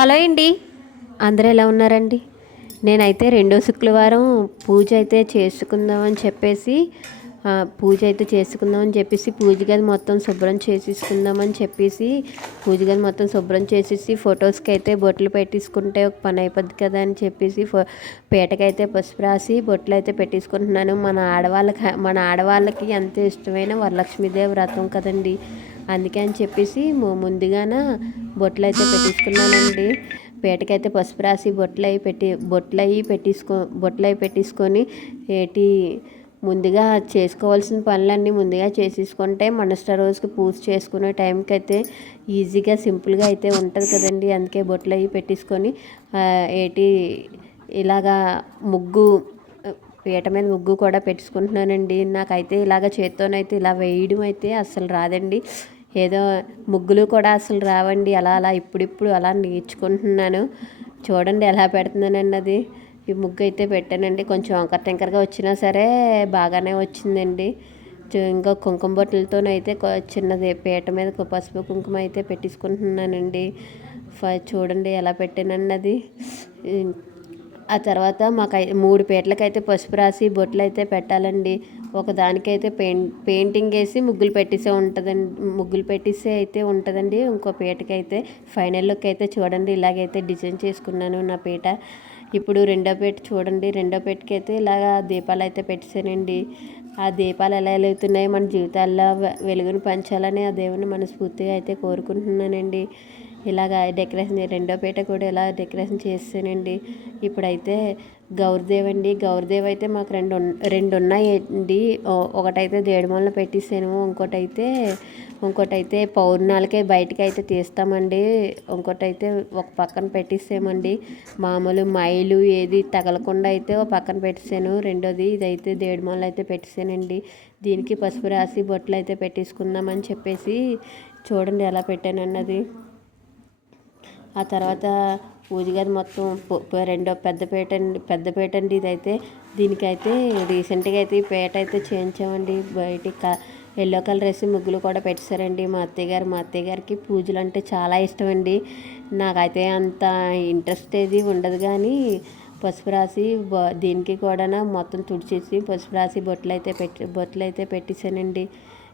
Hello అండి. అందరూ ఎలా ఉన్నారండి? నేనైతే రెండో శుక్రవారం పూజ అయితే చేసుకుందామని చెప్పేసి పూజ అయితే చేసుకుందామని చెప్పేసి పూజ గది మొత్తం శుభ్రం చేసేసుకుందామని చెప్పేసి పూజ గది మొత్తం శుభ్రం చేసేసి ఫొటోస్కి అయితే బొట్లు పెట్టేసుకుంటే ఒక పని అయిపోద్ది కదా అని చెప్పేసి ఫో పీటకైతే పసుపు రాసి బొట్లు అయితే పెట్టేసుకుంటున్నాను. మన ఆడవాళ్ళకి మన ఆడవాళ్ళకి ఎంత ఇష్టమైన వరలక్ష్మీదేవి వ్రతం కదండి. అందుకే అని చెప్పేసి ముందుగానా ముందుగాన బొట్లు అయితే పెట్టించుకున్నానండి పీటకైతే పసుపు రాసి బొట్లు అవి పెట్టి బొట్లు అవి పెట్టేసుకో బొట్లు అవి పెట్టించుకొని ఏటి ముందుగా చేసుకోవాల్సిన పనులన్నీ ముందుగా చేసేసుకుంటే మనస్ట రోజుకి పూజ చేసుకునే టైంకి అయితే ఈజీగా సింపుల్గా అయితే ఉంటుంది కదండి. అందుకే బొట్లు అవి పెట్టేసుకొని ఏటి ఇలాగా ముగ్గు పీట మీద ముగ్గు కూడా పెట్టుకుంటున్నానండి నాకైతే ఇలాగ చేత్తోనైతే ఇలా వేయడం అయితే అస్సలు రాదండి. ఏదో ముగ్గులు కూడా అసలు రావండి అలా అలా ఇప్పుడిప్పుడు అలా నేర్చుకుంటున్నాను. చూడండి ఎలా పెడుతున్నానండి అది. ఈ ముగ్గు అయితే పెట్టానండి. కొంచెం వంకర టెంకరగా వచ్చినా సరే బాగానే వచ్చిందండి. ఇంకా కుంకుమ బొట్టలతోనైతే చిన్నది పీట మీద పసుపు కుంకుమ అయితే పెట్టించుకుంటున్నానండి. ఫ- చూడండి ఎలా పెట్టానండి అది. ఆ తర్వాత మాకు మూడు పీటలకైతే పసుపు రాసి బొట్లు అయితే పెట్టాలండి ఒకదానికైతే పెయింట్ పెయింటింగ్ వేసి ముగ్గులు పెట్టేసే ఉంటుందండి ముగ్గులు పెట్టేసే అయితే ఉంటుందండి. ఇంకో పీటకైతే ఫైనల్ లుక్ అయితే చూడండి ఇలాగైతే డిజైన్ చేసుకున్నాను నా పీట. ఇప్పుడు రెండో పీట చూడండి రెండో పీటకి అయితే ఇలాగా దీపాలు అయితే పెట్టేశానండి ఆ దీపాలు ఎలా వెలుగుతున్నాయి మన జీవితాల్లో వెలుగును పంచాలని ఆ దేవుని మనస్ఫూర్తిగా అయితే కోరుకుంటున్నానండి. ఇలాగ డెకరేషన్ రెండో పీట కూడా ఇలా డెకరేషన్ చేసానండి ఇప్పుడైతే గౌరదేవ్ అండి. గౌరదేవ్ అయితే మాకు రెండు రెండు ఉన్నాయండి. ఒకటైతే దేడిమూలన పెట్టేసాను ఇంకోటైతే ఇంకోటైతే పౌర్ణాలకే బయటకి అయితే తీస్తామండి. ఇంకోటైతే ఒక పక్కన పెట్టేసామండి మామూలు మైలు ఏది తగలకుండా అయితే ఒక పక్కన పెట్టేసాను రెండోది ఇదైతే దేడిమూలన అయితే పెట్టేసానండి దీనికి పసుపు రాసి బొట్లు అయితే పెట్టేసుకుందామని చెప్పేసి చూడండి ఎలా పెట్టానన్నది. ఆ తర్వాత పూజ మొత్తం రెండో పెద్దపేట అండి పెద్దపేట అండి ఇదైతే దీనికైతే రీసెంట్గా అయితే ఈ పీట అయితే చేయించామండి. బయటికి క- ఎల్లో కలర్ వేసి ముగ్గులు కూడా పెట్టేశారండి. మా అత్తయ్య గారు మా అత్తయ్య గారికి పూజలు అంటే చాలా ఇష్టం అండి నాకైతే అంత ఇంట్రెస్ట్ ఏది ఉండదు కానీ పసుపు రాసి దీనికి కూడా మొత్తం తుడిచేసి పసుపు రాసి బొట్లు అయితే పెట్టి బొట్లు అయితే పెట్టేశానండి.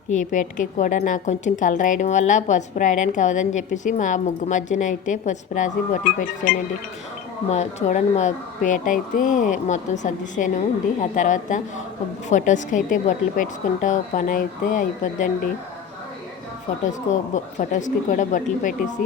ఈ పీటకి కూడా నాకు కొంచెం కలర్ రాయడం వల్ల పసుపు రాయడానికి అవదని చెప్పేసి మా ముగ్గు మధ్యన అయితే పసుపు రాసి బొట్లు పెట్టానండి మా చూడండి మా పీట అయితే మొత్తం సర్దిసేను ఉంది ఆ తర్వాత ఫొటోస్కి అయితే బొట్టలు పెట్టుకుంటా ఓ పని అయితే అయిపోద్దండి. ఫొటోస్కు ఫొటోస్కి కూడా బొట్లు పెట్టేసి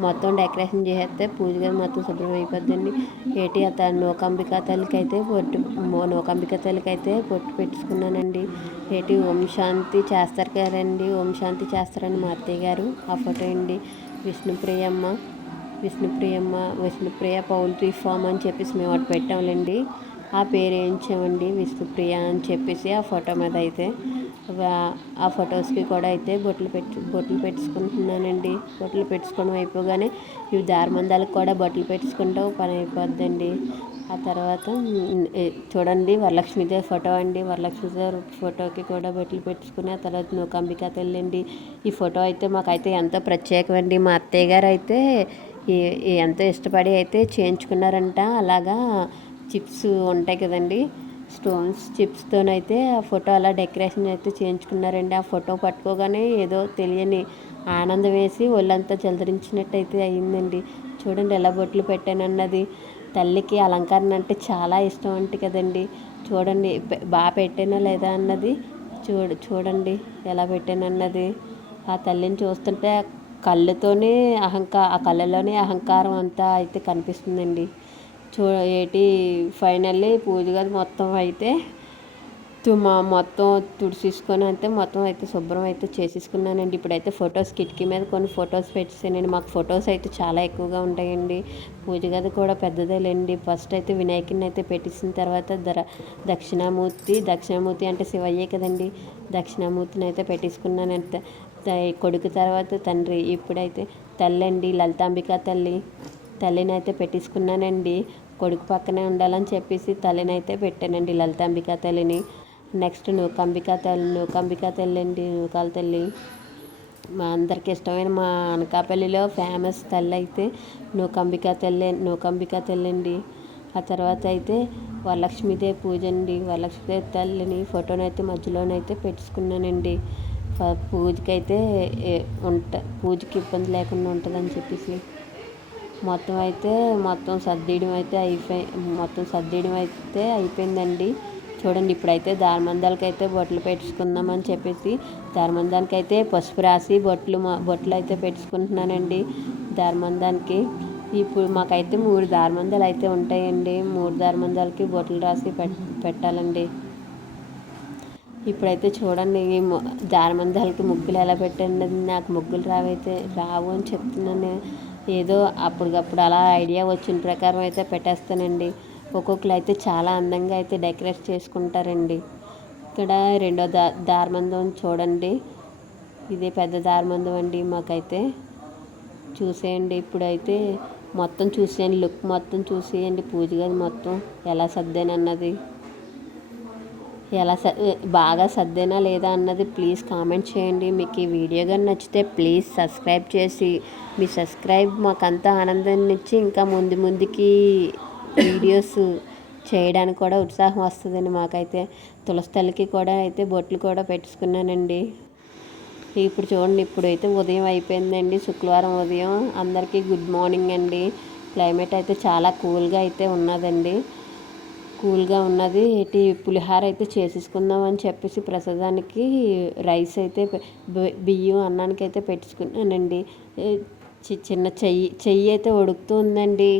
మొత్తం డెకరేషన్ చేసేస్తే పూజ గారు మొత్తం శుభ్రం అయిపోద్దండి. ఏటి అత నూకంబిక తల్లికి అయితే పొట్టు మో- నూకంబిక తల్లికి అయితే పొట్టు పెట్టుకున్నానండి. ఏటి ఓం శాంతి చేస్తారు కదండి ఓం శాంతి చేస్తారని మా అత్తయ్య గారు ఆ ఫోటో అండి. విష్ణుప్రియమ్మ విష్ణుప్రియమ్మ విష్ణుప్రియ పౌల్ట్రీ ఫామ్ అని చెప్పేసి మేము ఒకటి పెట్టాంలేండి. ఆ పేరు వేయించామండి విష్ణుప్రియ అని చెప్పేసి ఆ ఫోటో మీద అయితే ఆ ఫొటోస్కి కూడా అయితే బొట్లు పెట్టు బొట్లు పెట్టుకుంటున్నానండి. బొట్లు పెట్టుకోవడం అయిపోగానే ఇవి దారమందాలకు కూడా బొట్లు పెట్టుకుంటూ పని అయిపోద్దండి. ఆ తర్వాత చూడండి వరలక్ష్మీదేవి ఫోటో అండి. వరలక్ష్మీదేవి ఫోటోకి కూడా బొట్లు పెట్టుకుని ఆ తర్వాత నూకంబిక తల్లండి. ఈ ఫోటో అయితే మాకైతే ఎంతో ప్రత్యేకమండి. మా అత్తయ్య గారు అయితే ఎంతో ఇష్టపడి అయితే చేయించుకున్నారంట. అలాగా చిప్స్ ఉంటాయి కదండి. స్టోన్స్ చిప్స్తోనైతే ఆ ఫోటో అలా డెకరేషన్ అయితే చేయించుకున్నారండి. ఆ ఫోటో పట్టుకోగానే ఏదో తెలియని ఆనందం వేసి ఒళ్ళంతా జలదరించినట్టు అయితే అయిందండి చూడండి ఎలా బొట్లు పెట్టానన్నది. తల్లికి అలంకరణ అంటే చాలా ఇష్టం అంటే కదండి. చూడండి బాగా పెట్టానా లేదా అన్నది చూడ చూడండి ఎలా పెట్టానన్నది. ఆ తల్లిని చూస్తుంటే కళ్ళతోనే అహంకా ఆ కళ్ళలోనే అహంకారం అంతా అయితే కనిపిస్తుందండి. చూ ఏటి ఫైనల్లీ పూజ గది మొత్తం అయితే మా మొత్తం తుడిచేసుకొని అయితే మొత్తం అయితే శుభ్రం అయితే చేసేసుకున్నానండి. ఇప్పుడైతే ఫొటోస్ కిటికీ మీద కొన్ని ఫొటోస్ పెట్టేసానండి. మాకు ఫొటోస్ అయితే చాలా ఎక్కువగా ఉంటాయండి. పూజ గది కూడా పెద్దదేలేండి. ఫస్ట్ అయితే వినాయకుడిని అయితే పెట్టేసిన తర్వాత దర దక్షిణామూర్తి దక్షిణామూర్తి అంటే శివయ్యే కదండి. దక్షిణామూర్తిని అయితే పెట్టేసుకున్నానంటే కొడుకు తర్వాత తండ్రి. ఇప్పుడైతే తల్లి అండి లలితాంబిక తల్లి. తల్లినైతే పెట్టించుకున్నానండి. కొడుకు పక్కనే ఉండాలని చెప్పేసి తల్లినైతే పెట్టానండి. పెట్టానండి లలితాంబిక తల్లిని. నెక్స్ట్ నూకంబికా తల్లి నూకంబికా తల్లి అండి నూకాల తల్లి. మా అందరికి ఇష్టమైన మా అనకాపల్లిలో ఫేమస్ తల్లి అయితే నూకంబికా తల్లి నూకంబికా తల్లి అండి ఆ తర్వాత అయితే వరలక్ష్మీదేవి పూజ అండి. వరలక్ష్మీదేవి తల్లిని ఫోటోనైతే మధ్యలోనైతే పెట్టుకున్నానండి పూజకి అయితే ఉంట పూజకి ఇబ్బంది లేకుండా ఉంటుందని చెప్పేసి. మొత్తం అయితే మొత్తం సర్దేయడం అయితే అయిపోయి మొత్తం సర్దేయడం అయితే అయిపోయిందండి. చూడండి ఇప్పుడైతే దారమందాలకి అయితే బొట్లు పెట్టుకుందామని చెప్పేసి దారమందానికి అయితే పసుపు రాసి బొట్లు బొట్లు అయితే పెట్టుకుంటున్నానండి దారమందానికి ఇప్పుడు మాకైతే మూడు దారమందాలు అయితే ఉంటాయండి. మూడు దారమందాలకి బొట్లు రాసి పెట్టాలండి. ఇప్పుడైతే చూడండి దారమందాలకి ముగ్గులు ఎలా పెట్టండి నాకు ముగ్గులు రావైతే రావు అని చెప్తున్నాను. ఏదో అప్పటికప్పుడు అలా ఐడియా వచ్చిన ప్రకారం అయితే పెట్టేస్తానండి. ఒక్కొక్కరు అయితే చాలా అందంగా అయితే డెకరేట్ చేసుకుంటారండి. ఇక్కడ రెండో దా దారమందం చూడండి. ఇది పెద్ద దారమందం అండి మాకైతే. చూసేయండి ఇప్పుడైతే మొత్తం చూసేయండి లుక్ మొత్తం చూసేయండి. పూజ గది మొత్తం ఎలా సర్దేనన్నది. ఎలా స బాగా సర్దేనా లేదా అన్నది ప్లీజ్ కామెంట్ చేయండి. మీకు ఈ వీడియో కానీ నచ్చితే ప్లీజ్ సబ్స్క్రైబ్ చేసి మీ సబ్స్క్రైబ్ మాకంతా ఆనందాన్ని ఇచ్చి ఇంకా ముందు ముందుకి వీడియోస్ చేయడానికి కూడా ఉత్సాహం వస్తుందండి మాకైతే. తులసి కూడా అయితే బొట్లు కూడా పెట్టుకున్నానండి ఇప్పుడు చూడండి ఇప్పుడైతే ఉదయం అయిపోయిందండి శుక్రవారం ఉదయం. అందరికీ గుడ్ మార్నింగ్ అండి. క్లైమేట్ అయితే చాలా కూల్గా అయితే ఉన్నదండి. కూల్గా ఉన్నది. ఏంటి పులిహార అయితే చేసేసుకుందాం అని చెప్పేసి ప్రసాదానికి రైస్ అయితే బియ్యం అన్నానికి అయితే పెట్టుకున్నానండి. చిన్న చెయ్యి చెయ్యి అయితే ఉడుకుతుందండి.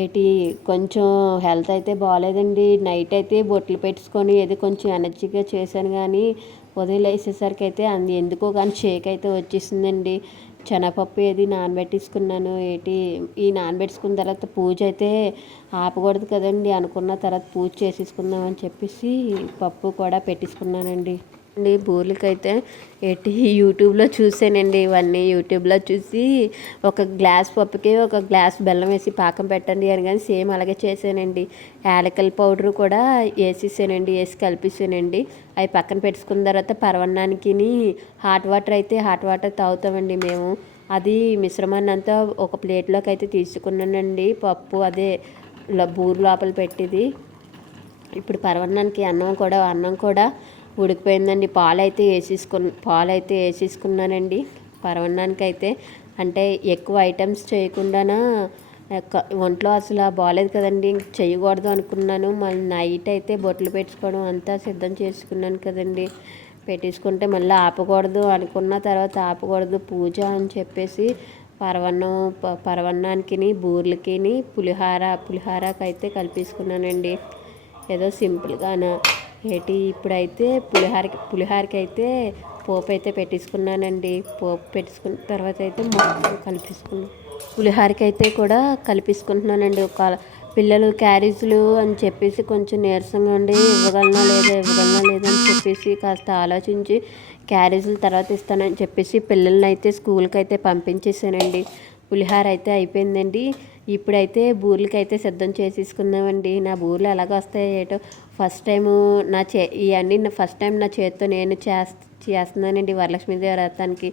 ఏంటి కొంచెం హెల్త్ అయితే బాగాలేదండి నైట్ అయితే బొట్లు పెట్టుకొని ఏదో కొంచెం ఎనర్జీగా చేశాను కానీ ఉదయం వేసేసరికి అయితే అంది ఎందుకో కానీ షేక్ అయితే వచ్చేసిందండి. శనగపప్పు ఏది నానబెట్టేసుకున్నాను ఏంటి? ఈ నానబెట్టుకున్న తర్వాత పూజ అయితే ఆపకూడదు కదండి. అనుకున్న తర్వాత పూజ చేసేసుకుందామని చెప్పేసి పప్పు కూడా పెట్టేసుకున్నానండి. అండి బూరెలకైతే ఎట్టి యూట్యూబ్లో చూసానండి ఇవన్నీ యూట్యూబ్లో చూసి ఒక గ్లాస్ పప్పుకి ఒక గ్లాస్ బెల్లం వేసి పాకం పెట్టండి అని కానీ సేమ్ అలాగే చేశానండి. యాలకల పౌడర్ కూడా వేసేసానండి వేసి కలిపేసానండి. అవి పక్కన పెట్టుకున్న తర్వాత పరవన్నానికి హాట్ వాటర్ అయితే హాట్ వాటర్ తాగుతామండి మేము. అది మిశ్రమాన్ని అంతా ఒక ప్లేట్లోకి అయితే తీసుకున్నానండి పప్పు అదే బూరు లోపల పెట్టింది. ఇప్పుడు పరవన్నానికి అన్నం కూడా అన్నం కూడా ఉడికిపోయిందండి. పాలు అయితే వేసేసుకు పాలు అయితే వేసేసుకున్నానండి. పరవన్నానికి అయితే అంటే ఎక్కువ ఐటమ్స్ చేయకుండా ఒంట్లో అసలు బాగాలేదు కదండి. చేయకూడదు అనుకున్నాను. మళ్ళీ నైట్ అయితే బొట్లు పెట్టుకోవడం అంతా సిద్ధం చేసుకున్నాను కదండి. పెట్టేసుకుంటే మళ్ళీ ఆపకూడదు అనుకున్న తర్వాత ఆపకూడదు పూజ అని చెప్పేసి పరవన్నం పరవన్నానికి బూర్లకిని పులిహార పులిహారకైతే అయితే కలిపేసుకున్నానండి. ఏదో సింపుల్గానా ఏటి? ఇప్పుడైతే పులిహారకి పులిహారకి అయితే పోపు అయితే పెట్టించుకున్నానండి. పోపు పెట్టించుకున్న తర్వాత అయితే మొత్తం కలిపేసుకున్నాను పులిహారకి అయితే కూడా కలిపేసుకుంటున్నానండి. ఒక పిల్లలు క్యారేజ్లు అని చెప్పేసి కొంచెం నీరసంగా ఉండి ఇవ్వగలనా లేదా ఇవ్వగలనా లేదా అని చెప్పేసి కాస్త ఆలోచించి క్యారేజీలు తర్వాత ఇస్తానని చెప్పేసి పిల్లల్ని అయితే స్కూల్కి అయితే పంపించేసానండి పులిహార అయితే అయిపోయిందండి. ఇప్పుడైతే బూర్లకైతే సిద్ధం చేసేసుకున్నామండి. నా బూర్లు ఎలాగ వస్తాయో ఏటో. ఫస్ట్ టైము నా చే ఇవన్నీ ఫస్ట్ టైం నా చేతితో నేను చేస్త చేస్తున్నానండి వరలక్ష్మీదేవి వ్రతానికి.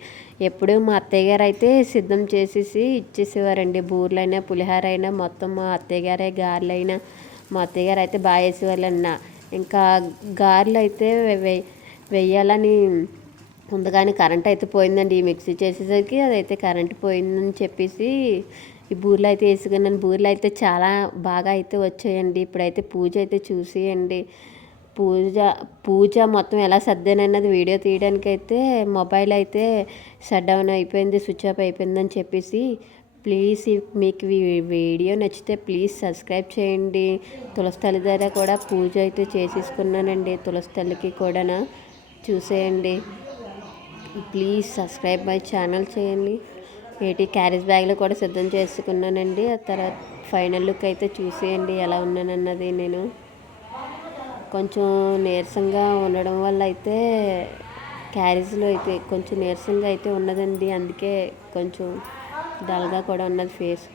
ఎప్పుడు మా అత్తయ్య గారు అయితే సిద్ధం చేసేసి ఇచ్చేసేవారండి బూర్లైనా పులిహార అయినా మొత్తం మా అత్తయ్య గారే గారెలైనా. మా అత్తయ్య గారు అయితే బాగా వేసేవాళ్ళన్న ఇంకా గారెలు అయితే వెయ్యాలని ముందుగానే కరెంట్ అయితే పోయిందండి. ఈ మిక్సీ చేసేసరికి అదైతే కరెంట్ పోయిందని చెప్పేసి ఈ బూరెలు అయితే వేసుకున్నాను. బూరెలు అయితే చాలా బాగా అయితే వచ్చాయండి. ఇప్పుడైతే పూజ అయితే చూసేయండి. పూజ పూజ మొత్తం ఎలా సర్దానన్నది వీడియో తీయడానికి అయితే మొబైల్ అయితే షట్ డౌన్ అయిపోయింది స్విచ్ ఆఫ్ అయిపోయిందని చెప్పేసి ప్లీజ్ మీకు వీడియో నచ్చితే ప్లీజ్ సబ్స్క్రైబ్ చేయండి. తులసి తల్లి దగ్గర కూడా పూజ అయితే చేసేసుకున్నానండి. తులసి తల్లికి కూడా చూసేయండి. ప్లీజ్ సబ్స్క్రైబ్ మై ఛానల్ చేయండి. ఏంటి క్యారేజ్ బ్యాగ్లో కూడా సిద్ధం చేసుకున్నానండి. ఆ తర్వాత ఫైనల్ లుక్ అయితే చూసేయండి ఎలా ఉన్నానన్నది నేను. కొంచెం నీరసంగా ఉండడం వల్ల అయితే క్యారేజ్లో అయితే కొంచెం నీరసంగా అయితే ఉన్నదండి. అందుకే కొంచెం డల్గా కూడా ఉన్నది ఫేస్.